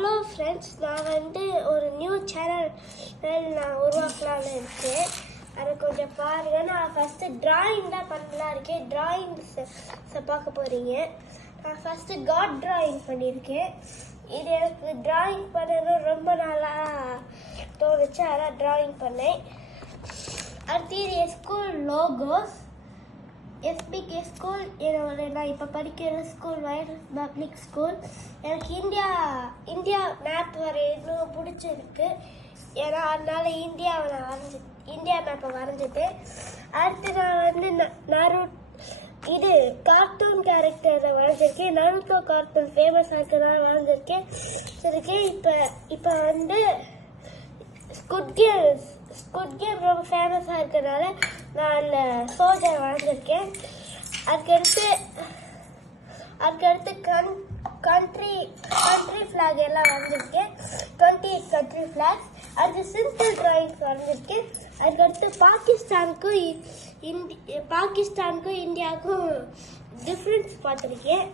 Hello friends, நான் ஒரு new channel நான் உருவாக்கலான்னு இருக்கேன். அதை கொஞ்சம் பாருங்கள். நான் ஃபஸ்ட்டு ட்ராயிங் தான் பண்ணலாம் இருக்கேன். ட்ராயிங்ஸை பார்க்க போகிறீங்க. நான் ஃபஸ்ட்டு காட் ட்ராயிங் பண்ணியிருக்கேன். இது எனக்கு ட்ராயிங் பண்ணணும் ரொம்ப நாளாக தோணுச்சு, அதான் ட்ராயிங் பண்ணேன். அடுத்து இது ஸ்கூல் லோகோஸ். எஸ்பிகே ஸ்கூல் என்னோட நான் இப்போ படிக்கிற ஸ்கூல் வைரஸ் பப்ளிக் ஸ்கூல். எனக்கு இந்தியா மேப் வரையணும் பிடிச்சிருக்கு. ஏன்னா அதனால இந்தியா மேப்பை வரைஞ்சிட்டு அடுத்து நான் இது கார்ட்டூன் கேரக்டரை வரைஞ்சிருக்கேன். நருட்டோ கார்ட்டூன் ஃபேமஸாக இருக்கிறனால வரைஞ்சிருக்கேன். இப்போ ஸ்குட் கேம் ரொம்ப ஃபேமஸாக இருக்கிறதுனால நான் அதில் சோல்ஜர் வரைஞ்சிருக்கேன். அதுக்கடுத்து கண்ட்ரி ஃப்ளாக் எல்லாம் வரைஞ்சிருக்கேன். 28 கண்ட்ரி ஃப்ளாக்ஸ். அது சிம்பிள் ட்ராயிங்ஸ் வரைஞ்சிருக்கேன். அதுக்கடுத்து பாகிஸ்தானுக்கும் இந்தியாவுக்கும் டிஃப்ரென்ஸ் பார்த்துருக்கேன்.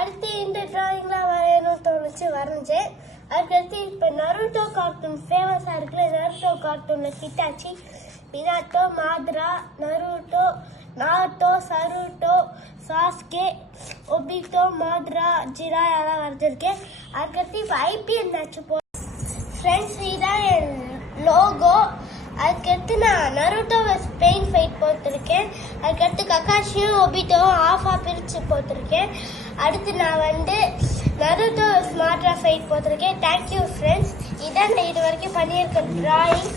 அடுத்து இந்த ட்ராயிங்லாம் வரையணும்னு தோணுச்சு, வரைஞ்சேன். அதுக்கடுத்து இப்போ நருட்டோ கார்ட்டூன் ஃபேமஸாக இருக்கிற நருட்டோ கார்ட்டூனில் ஹிட்டாச்சி, மினாட்டோ, மாத்ரா, நாருட்டோ, சருட்டோ, சாஸ்கே, ஒபிட்டோ, மாத்ரா, ஜிரா எல்லாம் வரைஞ்சிருக்கேன். அதுக்கடுத்து இப்போ ஐபிஎல் மேட்ச் ஃப்ரெண்ட்ஸ், இதுதான் என் லோகோ. அதுக்கடுத்து நான் நருட்டோவை ஸ்பெயின் ஃபைட் போட்டிருக்கேன். அதுக்கடுத்து கக்காஷியும் ஒபிட்டோவும் ஆஃபாக பிரித்து போட்டிருக்கேன். அடுத்து நான் நருட்டோ ஸ்மார்ட்டாக ஃபைட் போட்டிருக்கேன். Thank you friends. இதான் நான் இது வரைக்கும் பண்ணியிருக்க ட்ராயிங்.